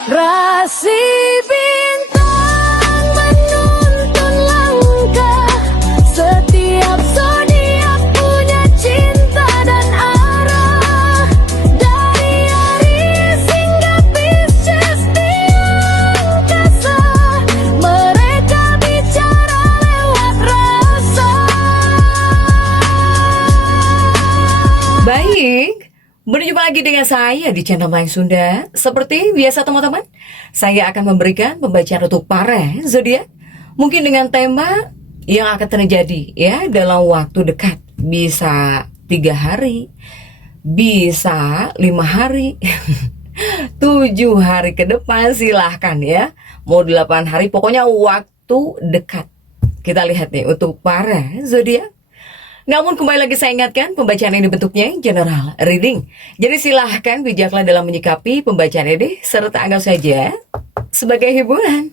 Rasi bintang menuntun langkah, setiap zodiak punya cinta dan arah. Dari Aries hingga Pisces di angkasa, mereka bicara lewat rasa. Baik, berjumpa lagi dengan saya di channel Mayang Sunda. Seperti biasa teman-teman, saya akan memberikan pembacaan untuk para zodiak, mungkin dengan tema yang akan terjadi ya dalam waktu dekat. Bisa 3 hari, bisa 5 hari, 7 hari ke depan, silahkan ya. Mau 8 hari, pokoknya waktu dekat. Kita lihat nih untuk para zodiak. Namun kembali lagi saya ingatkan, pembacaan ini bentuknya general reading. Jadi silahkan bijaklah dalam menyikapi pembacaan ini, serta anggap saja sebagai hiburan.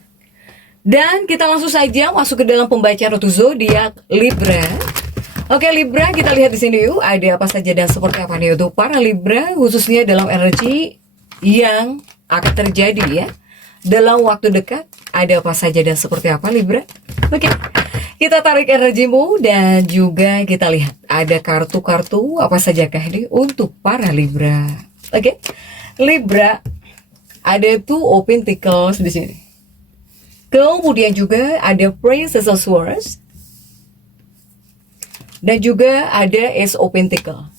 Dan kita langsung saja masuk ke dalam pembacaan untuk zodiak Libra. Oke Libra, kita lihat di sini yuk, ada apa saja dan seperti apa nih untuk para Libra, khususnya dalam energi yang akan terjadi ya dalam waktu dekat. Ada apa saja dan seperti apa Libra? Oke. Kita tarik energimu dan juga kita lihat ada kartu-kartu apa sajakah ini untuk para Libra. Oke, Libra ada tuh Open Pentacles di sini. Kemudian juga ada Princess of Swords dan juga ada Ace of Pentacles.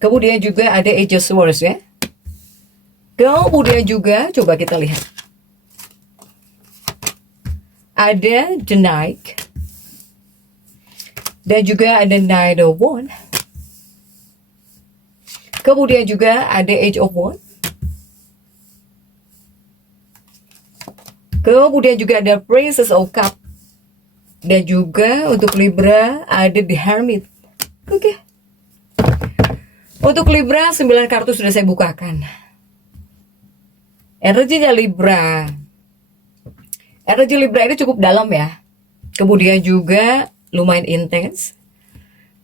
Kemudian juga ada Age of Swords ya. Kemudian juga coba kita lihat. Ada The Knight dan juga ada Knight of Wands. Kemudian juga ada Age of Wands. Kemudian juga ada Princess of Cups. Dan juga untuk Libra ada The Hermit. Oke. Untuk Libra 9 kartu sudah saya bukakan. Energinya Libra. Energi Libra ini cukup dalam ya. Kemudian juga lumayan intens.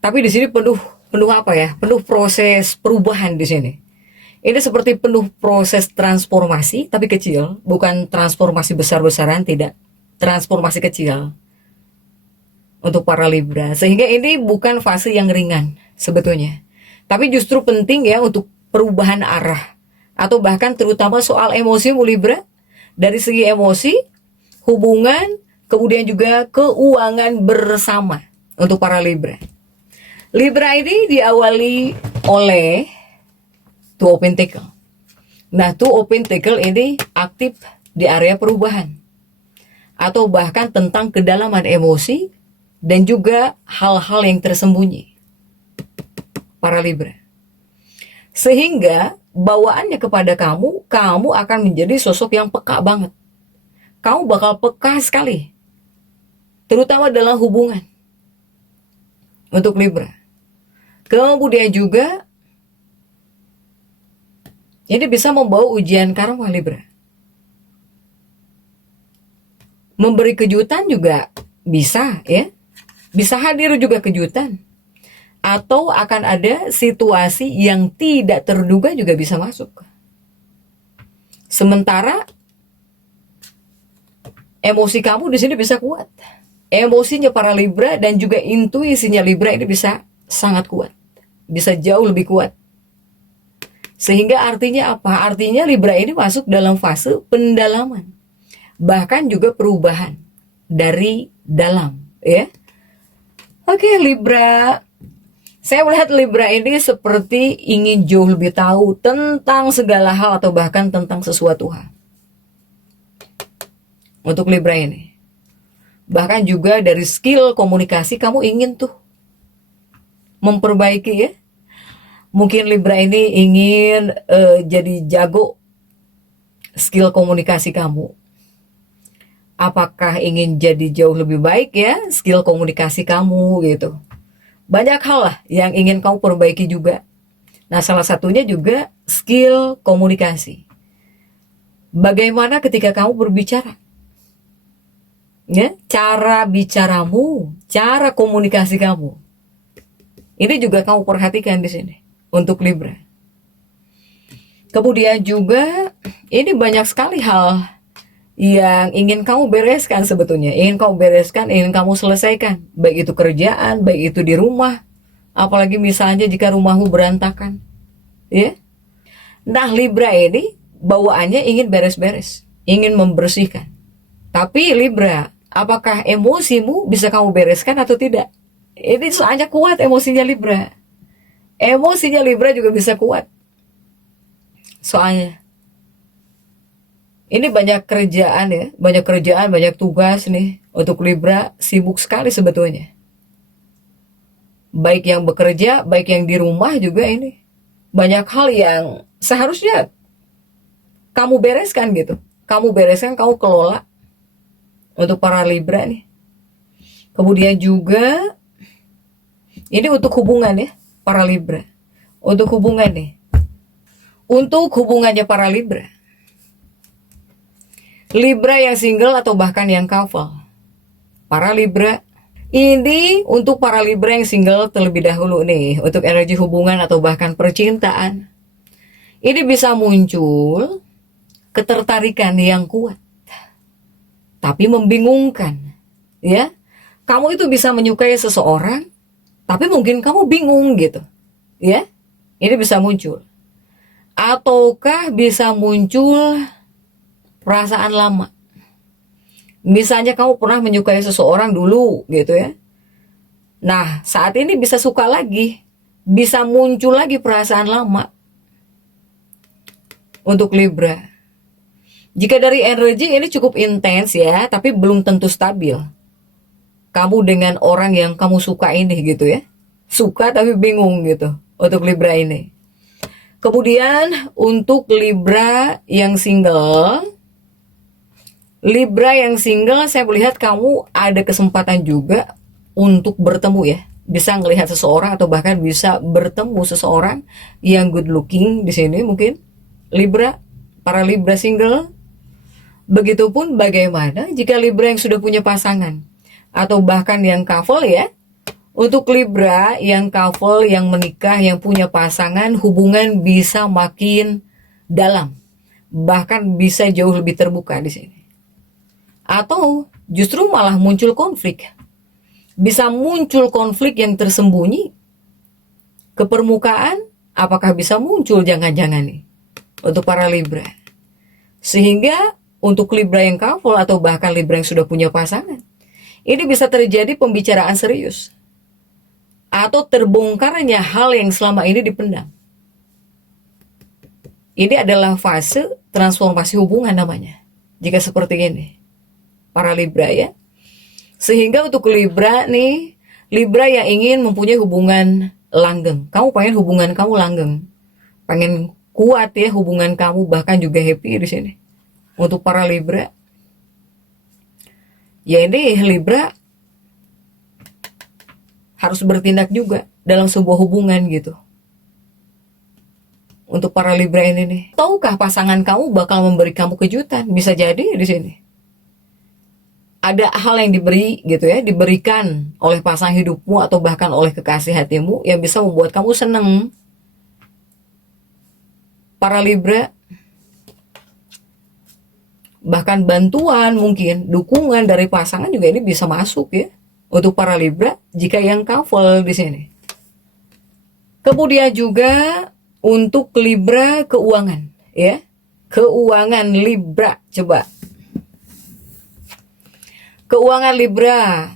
Tapi di sini penuh apa ya? Penuh proses perubahan di sini. Ini seperti penuh proses transformasi tapi kecil, bukan transformasi besar-besaran, tidak. Transformasi kecil untuk para Libra. Sehingga ini bukan fase yang ringan sebetulnya. Tapi justru penting ya untuk perubahan arah atau bahkan terutama soal emosimu Libra. Dari segi emosi, hubungan, kemudian juga keuangan bersama untuk para Libra. Libra ini diawali oleh Two of Pentacles. Nah, Two of Pentacles ini aktif di area perubahan. Atau bahkan tentang kedalaman emosi dan juga hal-hal yang tersembunyi. Para Libra. Sehingga bawaannya kepada kamu akan menjadi sosok yang peka banget. Kamu bakal peka sekali, terutama dalam hubungan untuk Libra. Kemudian juga ini bisa membawa ujian karma Libra. Memberi kejutan juga bisa ya, bisa hadir juga kejutan. Atau akan ada situasi yang tidak terduga juga bisa masuk. Sementara emosi kamu di sini bisa kuat. Emosinya para Libra dan juga intuisinya Libra ini bisa sangat kuat. Bisa jauh lebih kuat. Sehingga artinya apa? Artinya Libra ini masuk dalam fase pendalaman. Bahkan juga perubahan dari dalam, ya. Oke, Libra. Saya melihat Libra ini seperti ingin jauh lebih tahu tentang segala hal atau bahkan tentang sesuatu hal. Untuk Libra ini. Bahkan juga dari skill komunikasi kamu ingin tuh memperbaiki ya. Mungkin Libra ini ingin jadi jago skill komunikasi kamu. Apakah ingin jadi jauh lebih baik ya skill komunikasi kamu gitu. Banyak hal lah yang ingin kamu perbaiki juga. Nah, salah satunya juga skill komunikasi. Bagaimana ketika kamu berbicara? Ya, cara bicaramu, cara komunikasi kamu. Ini juga kamu perhatikan di sini untuk Libra. Kemudian juga ini banyak sekali hal yang ingin kamu bereskan sebetulnya, ingin kamu bereskan, ingin kamu selesaikan, baik itu kerjaan, baik itu di rumah, apalagi misalnya jika rumahmu berantakan, ya. Nah, Libra ini bawaannya ingin beres-beres, ingin membersihkan. Tapi Libra, apakah emosimu bisa kamu bereskan atau tidak? Ini soalnya kuat emosinya Libra. Emosinya Libra juga bisa kuat. Soalnya ini banyak kerjaan ya, banyak kerjaan, banyak tugas nih. Untuk Libra sibuk sekali sebetulnya. Baik yang bekerja, baik yang di rumah juga ini. Banyak hal yang seharusnya kamu bereskan gitu. Kamu bereskan, kamu kelola. Untuk para Libra nih. Kemudian juga ini untuk hubungan ya, para Libra. Untuk hubungan nih. Untuk hubungannya para Libra. Libra yang single atau bahkan yang couple. Para Libra. Ini untuk para Libra yang single terlebih dahulu nih. Untuk energi hubungan atau bahkan percintaan. Ini bisa muncul ketertarikan yang kuat. Tapi membingungkan. Ya. Kamu itu bisa menyukai seseorang. Tapi mungkin kamu bingung gitu. Ya. Ini bisa muncul. Ataukah bisa muncul perasaan lama. Misalnya kamu pernah menyukai seseorang dulu gitu ya. Nah, saat ini bisa suka lagi. Bisa muncul lagi perasaan lama. Untuk Libra. Jika dari energi ini cukup intens ya, tapi belum tentu stabil. Kamu dengan orang yang kamu suka ini gitu ya. Suka tapi bingung gitu. Untuk Libra ini. Kemudian untuk Libra yang single. Libra yang single, saya melihat kamu ada kesempatan juga untuk bertemu ya. Bisa melihat seseorang atau bahkan bisa bertemu seseorang yang good looking di sini mungkin. Libra, para Libra single. Begitupun bagaimana jika Libra yang sudah punya pasangan atau bahkan yang couple ya. Untuk Libra yang couple, yang menikah, yang punya pasangan, hubungan bisa makin dalam. Bahkan bisa jauh lebih terbuka di sini. Atau justru malah muncul konflik. Bisa muncul konflik yang tersembunyi. Ke permukaan, apakah bisa muncul jangan-jangan nih. Untuk para Libra. Sehingga untuk Libra yang couple atau bahkan Libra yang sudah punya pasangan. Ini bisa terjadi pembicaraan serius. Atau terbongkarnya hal yang selama ini dipendam. Ini adalah fase transformasi hubungan namanya. Jika seperti ini. Para Libra ya. Sehingga untuk Libra nih, Libra yang ingin mempunyai hubungan langgeng. Kamu pengen hubungan kamu langgeng. Pengen kuat ya hubungan kamu, bahkan juga happy di sini. Untuk para Libra. Ya ini Libra harus bertindak juga dalam sebuah hubungan gitu. Untuk para Libra ini nih. Tahukah pasangan kamu bakal memberi kamu kejutan? Bisa jadi di sini. Ada hal yang diberikan oleh pasangan hidupmu atau bahkan oleh kekasih hatimu yang bisa membuat kamu senang. Para Libra, bahkan bantuan mungkin, dukungan dari pasangan juga ini bisa masuk ya. Untuk para Libra, jika yang couple di sini. Kemudian juga untuk Libra keuangan ya. Keuangan Libra, coba. Keuangan Libra.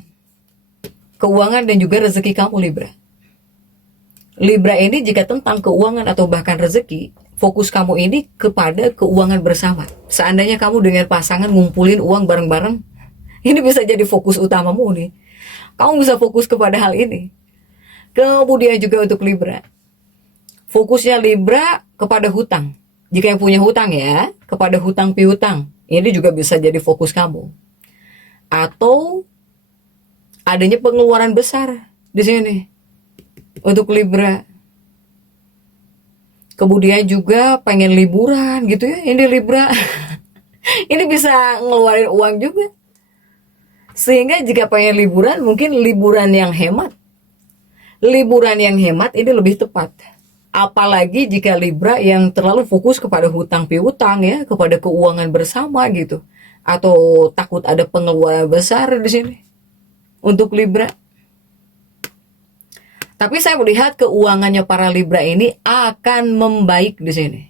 Keuangan dan juga rezeki kamu Libra. Libra ini jika tentang keuangan atau bahkan rezeki, fokus kamu ini kepada keuangan bersama. Seandainya kamu dengan pasangan ngumpulin uang bareng-bareng, ini bisa jadi fokus utamamu nih. Kamu bisa fokus kepada hal ini. Kemudian juga untuk Libra. Fokusnya Libra kepada hutang. Jika yang punya hutang ya, kepada hutang piutang. Ini juga bisa jadi fokus kamu. Atau adanya pengeluaran besar di sini untuk Libra. Kemudian juga pengen liburan gitu ya. Ini Libra. Ini bisa ngeluarin uang juga. Sehingga jika pengen liburan, mungkin liburan yang hemat. Liburan yang hemat ini lebih tepat. Apalagi jika Libra yang terlalu fokus kepada hutang piutang ya, kepada keuangan bersama gitu. Atau takut ada pengeluaran besar di sini untuk Libra. Tapi saya melihat keuangannya para Libra ini akan membaik di sini.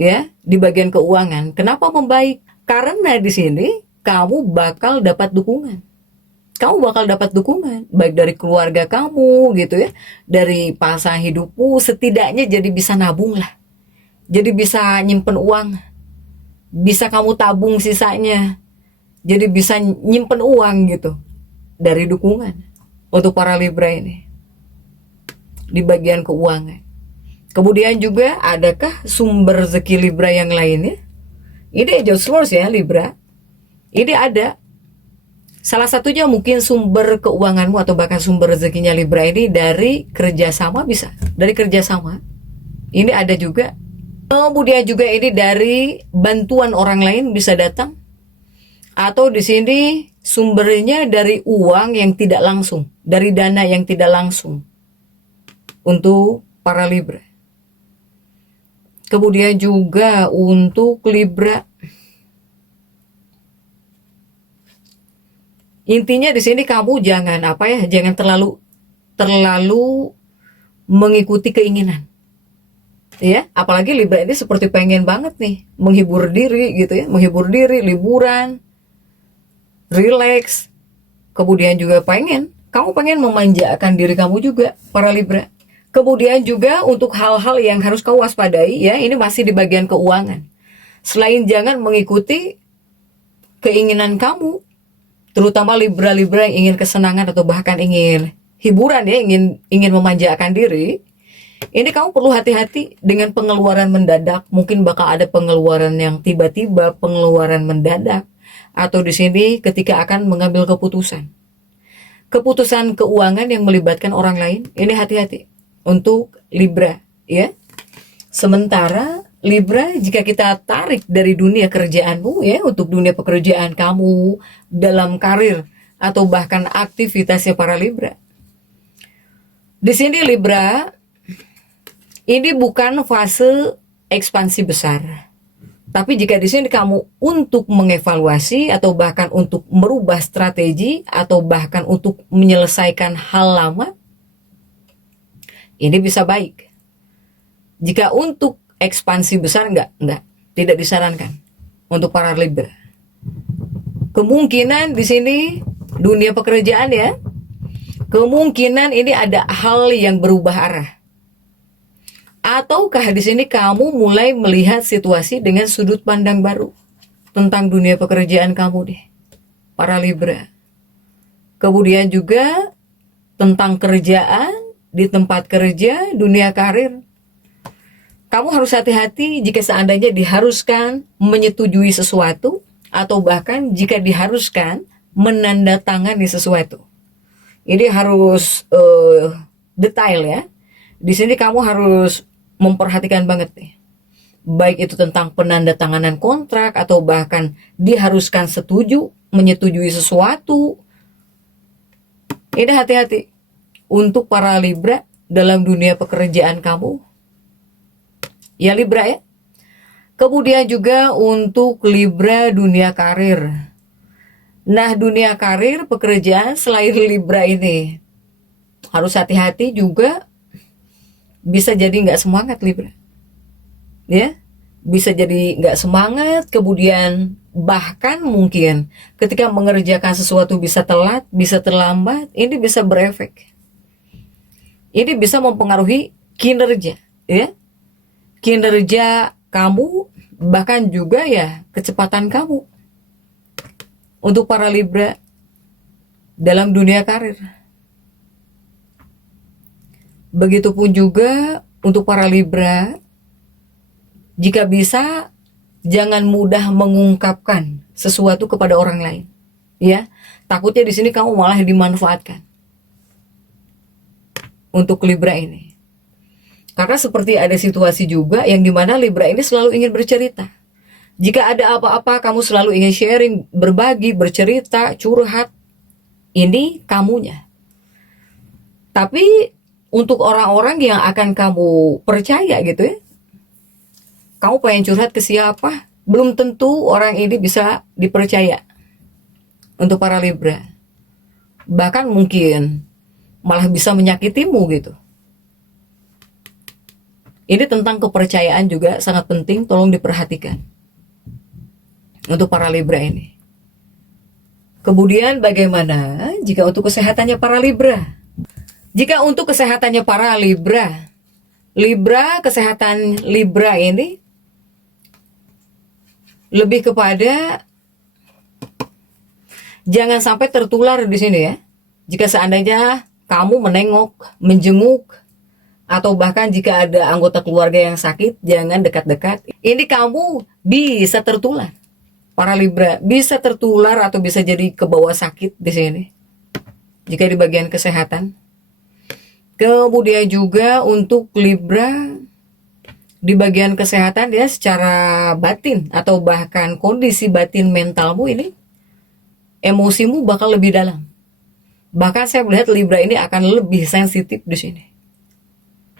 Ya, di bagian keuangan. Kenapa membaik? Karena di sini kamu bakal dapat dukungan. Kamu bakal dapat dukungan, baik dari keluarga kamu gitu ya, dari pasangan hidupmu, setidaknya jadi bisa nabung lah. Jadi bisa nyimpen uang. Bisa kamu tabung sisanya. Jadi bisa nyimpen uang gitu. Dari dukungan. Untuk para Libra ini di bagian keuangan. Kemudian juga adakah sumber rezeki Libra yang lainnya? Ini Age of Swords ya Libra. Ini ada. Salah satunya mungkin sumber keuanganmu atau bahkan sumber rezekinya Libra ini dari kerjasama, bisa dari kerjasama. Ini ada juga. Kemudian juga ini dari bantuan orang lain bisa datang. Atau di sini sumbernya dari uang yang tidak langsung, dari dana yang tidak langsung untuk para Libra. Kemudian juga untuk Libra, intinya di sini kamu jangan jangan terlalu mengikuti keinginan. Ya, apalagi Libra ini seperti pengen banget nih menghibur diri gitu ya, menghibur diri, liburan, relax. Kemudian juga kamu pengen memanjakan diri kamu juga para Libra. Kemudian juga untuk hal-hal yang harus kau waspadai ya, ini masih di bagian keuangan. Selain jangan mengikuti keinginan kamu, terutama Libra-Libra yang ingin kesenangan atau bahkan ingin hiburan ya, ingin memanjakan diri. Ini kamu perlu hati-hati dengan pengeluaran mendadak. Mungkin bakal ada pengeluaran yang tiba-tiba, pengeluaran mendadak. Atau di sini ketika akan mengambil keputusan keuangan yang melibatkan orang lain, ini hati-hati untuk Libra ya. Sementara Libra, jika kita tarik dari dunia kerjaanmu ya, untuk dunia pekerjaan kamu dalam karir atau bahkan aktivitasnya para Libra, di sini Libra ini bukan fase ekspansi besar. Tapi jika di sini kamu untuk mengevaluasi atau bahkan untuk merubah strategi atau bahkan untuk menyelesaikan hal lama, ini bisa baik. Jika untuk ekspansi besar tidak disarankan untuk para Libra. Kemungkinan di sini dunia pekerjaan ya, kemungkinan ini ada hal yang berubah arah. Ataukah di sini kamu mulai melihat situasi dengan sudut pandang baru tentang dunia pekerjaan kamu deh, para Libra. Kemudian juga tentang kerjaan di tempat kerja, dunia karir. Kamu harus hati-hati jika seandainya diharuskan menyetujui sesuatu atau bahkan jika diharuskan menandatangani sesuatu. Ini harus detail ya. Di sini kamu harus memperhatikan banget nih. Baik itu tentang penandatanganan kontrak atau bahkan diharuskan menyetujui sesuatu. Ini hati-hati untuk para Libra dalam dunia pekerjaan kamu. Ya Libra ya. Kemudian juga untuk Libra dunia karir. Nah, dunia karir pekerjaan selain Libra ini harus hati-hati juga. Bisa jadi nggak semangat Libra, ya, bisa jadi nggak semangat. Kemudian bahkan mungkin ketika mengerjakan sesuatu bisa telat, bisa terlambat. Ini bisa berefek. Ini bisa mempengaruhi kinerja, ya, kinerja kamu, bahkan juga ya kecepatan kamu untuk para Libra dalam dunia karir. Begitupun juga untuk para Libra, jika bisa jangan mudah mengungkapkan sesuatu kepada orang lain, ya. Takutnya di sini kamu malah dimanfaatkan untuk Libra ini. Karena seperti ada situasi juga yang dimana Libra ini selalu ingin bercerita. Jika ada apa-apa kamu selalu ingin sharing, berbagi, bercerita, curhat. Ini kamunya. Tapi untuk orang-orang yang akan kamu percaya gitu ya. Kamu pengen curhat ke siapa? Belum tentu orang ini bisa dipercaya. Untuk para Libra. Bahkan mungkin malah bisa menyakitimu gitu. Ini tentang kepercayaan juga sangat penting, tolong diperhatikan. Untuk para Libra ini. Kemudian bagaimana jika untuk kesehatannya para Libra? Jika untuk kesehatannya para Libra, kesehatan Libra ini lebih kepada jangan sampai tertular di sini ya. Jika seandainya kamu menengok, menjenguk, atau bahkan jika ada anggota keluarga yang sakit, jangan dekat-dekat. Ini kamu bisa tertular. Para Libra bisa tertular atau bisa jadi kebawa sakit di sini. Jika di bagian kesehatan. Kemudian juga untuk Libra di bagian kesehatan ya, secara batin atau bahkan kondisi batin mentalmu ini, emosimu bakal lebih dalam. Bahkan saya melihat Libra ini akan lebih sensitif di sini.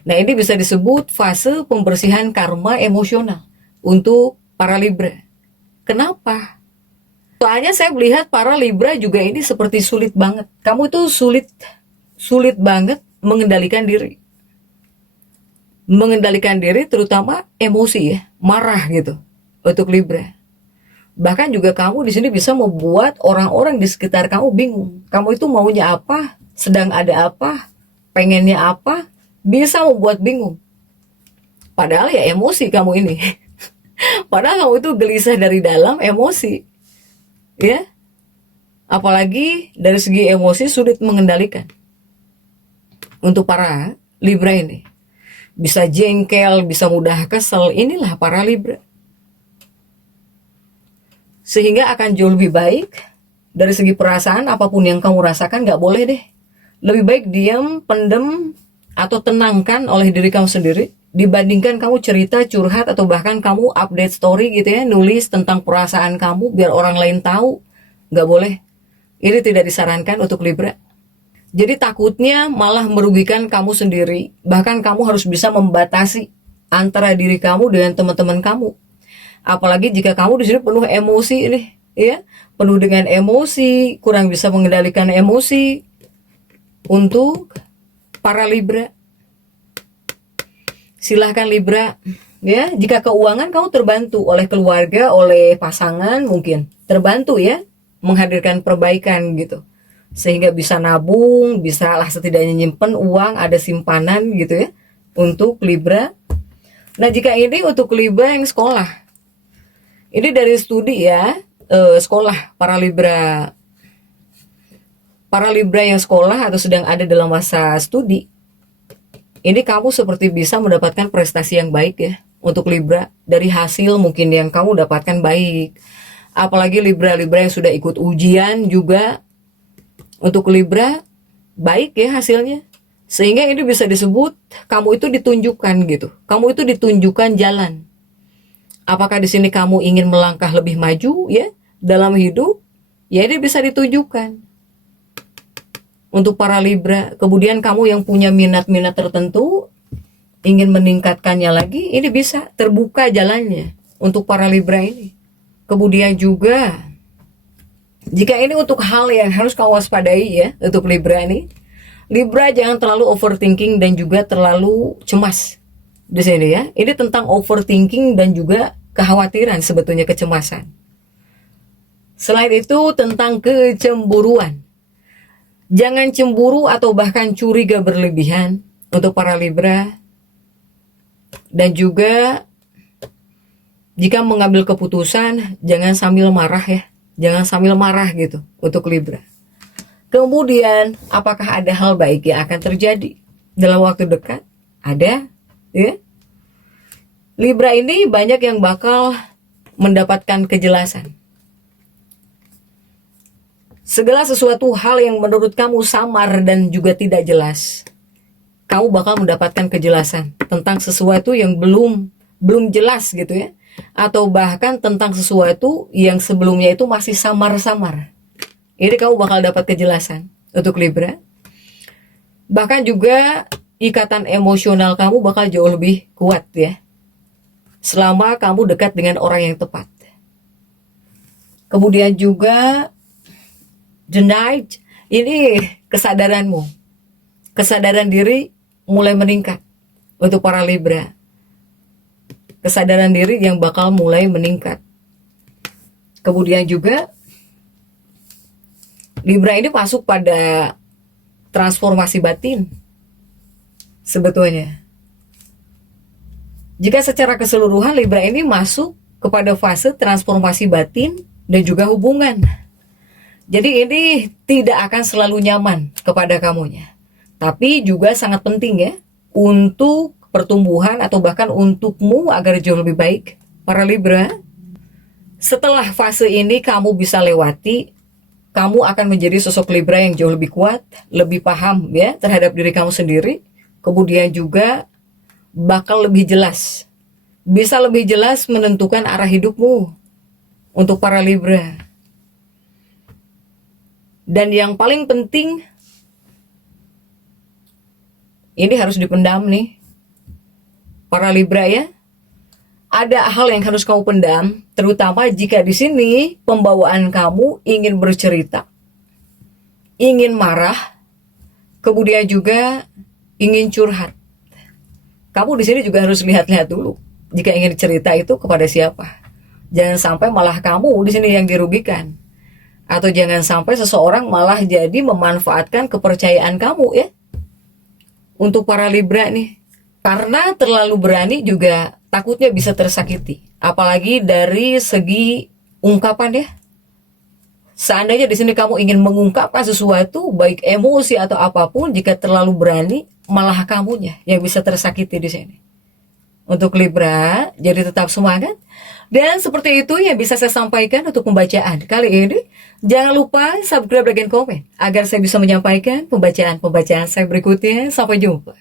Nah, ini bisa disebut fase pembersihan karma emosional untuk para Libra. Kenapa? Soalnya saya melihat para Libra juga ini seperti sulit banget. Kamu itu sulit banget mengendalikan diri. Mengendalikan diri terutama emosi ya, marah gitu untuk Libra. Bahkan juga kamu di sini bisa membuat orang-orang di sekitar kamu bingung. Kamu itu maunya apa, sedang ada apa, pengennya apa, bisa membuat bingung. Padahal ya emosi kamu ini. Padahal kamu itu gelisah dari dalam emosi. Ya. Apalagi dari segi emosi sulit mengendalikan. Untuk para Libra ini. Bisa jengkel, bisa mudah kesel. Inilah para Libra. Sehingga akan jauh lebih baik. Dari segi perasaan, apapun yang kamu rasakan gak boleh deh. Lebih baik diam, pendem, atau tenangkan oleh diri kamu sendiri. Dibandingkan kamu cerita, curhat, atau bahkan kamu update story gitu ya, nulis tentang perasaan kamu biar orang lain tahu. Gak boleh. Ini tidak disarankan untuk Libra. Jadi takutnya malah merugikan kamu sendiri. Bahkan kamu harus bisa membatasi antara diri kamu dengan teman-teman kamu. Apalagi jika kamu di sini penuh emosi nih, ya, penuh dengan emosi, kurang bisa mengendalikan emosi. Untuk para Libra, silahkan Libra, ya, jika keuangan kamu terbantu oleh keluarga, oleh pasangan mungkin terbantu ya, menghadirkan perbaikan gitu, sehingga bisa nabung, bisa lah setidaknya nyimpen uang, ada simpanan gitu ya untuk Libra. Nah, jika ini untuk Libra yang sekolah, ini dari studi ya, sekolah para Libra yang sekolah atau sedang ada dalam masa studi. Ini kamu seperti bisa mendapatkan prestasi yang baik ya untuk Libra. Dari hasil mungkin yang kamu dapatkan baik. Apalagi Libra-Libra yang sudah ikut ujian juga. Untuk Libra baik ya hasilnya. Sehingga ini bisa disebut kamu itu ditunjukkan gitu. Kamu itu ditunjukkan jalan. Apakah di sini kamu ingin melangkah lebih maju ya dalam hidup? Ya ini bisa ditunjukkan. Untuk para Libra, kemudian kamu yang punya minat-minat tertentu, ingin meningkatkannya lagi, ini bisa terbuka jalannya untuk para Libra ini. Kemudian juga, jika ini untuk hal yang harus kau waspadai ya, untuk Libra ini, Libra jangan terlalu overthinking dan juga terlalu cemas di sini ya. Ini tentang overthinking dan juga kekhawatiran sebetulnya, kecemasan. Selain itu tentang kecemburuan. Jangan cemburu atau bahkan curiga berlebihan untuk para Libra. Dan juga jika mengambil keputusan, jangan sambil marah ya. Jangan sambil marah gitu untuk Libra. Kemudian, apakah ada hal baik yang akan terjadi dalam waktu dekat? Ada ya. Libra ini banyak yang bakal mendapatkan kejelasan. Segala sesuatu hal yang menurut kamu samar dan juga tidak jelas, kamu bakal mendapatkan kejelasan tentang sesuatu yang belum jelas gitu ya. Atau bahkan tentang sesuatu yang sebelumnya itu masih samar-samar. Ini kamu bakal dapat kejelasan untuk Libra. Bahkan juga ikatan emosional kamu bakal jauh lebih kuat ya. Selama kamu dekat dengan orang yang tepat. Kemudian juga the night, ini kesadaranmu. Kesadaran diri mulai meningkat untuk para Libra. Kesadaran diri yang bakal mulai meningkat. Kemudian juga Libra ini masuk pada transformasi batin sebetulnya. Jika secara keseluruhan Libra ini masuk kepada fase transformasi batin dan juga hubungan. Jadi ini tidak akan selalu nyaman kepada kamunya. Tapi juga sangat penting ya untuk pertumbuhan atau bahkan untukmu agar jauh lebih baik. Para Libra, setelah fase ini kamu bisa lewati, kamu akan menjadi sosok Libra yang jauh lebih kuat, lebih paham ya terhadap diri kamu sendiri. Kemudian juga bakal lebih jelas, bisa lebih jelas menentukan arah hidupmu untuk para Libra. Dan yang paling penting, ini harus dipendam nih, para Libra ya. Ada hal yang harus kamu pendam, terutama jika di sini pembawaan kamu ingin bercerita, ingin marah, kemudian juga ingin curhat. Kamu di sini juga harus lihat-lihat dulu. Jika ingin cerita itu kepada siapa. Jangan sampai malah kamu di sini yang dirugikan. Atau jangan sampai seseorang malah jadi memanfaatkan kepercayaan kamu ya. Untuk para Libra nih. Karena terlalu berani juga takutnya bisa tersakiti. Apalagi dari segi ungkapan ya. Seandainya di sini kamu ingin mengungkapkan sesuatu, baik emosi atau apapun, jika terlalu berani, malah kamunya yang bisa tersakiti di sini. Untuk Libra, jadi tetap semangat. Dan seperti itu yang bisa saya sampaikan untuk pembacaan kali ini. Jangan lupa subscribe dan komen agar saya bisa menyampaikan pembacaan-pembacaan saya berikutnya. Sampai jumpa.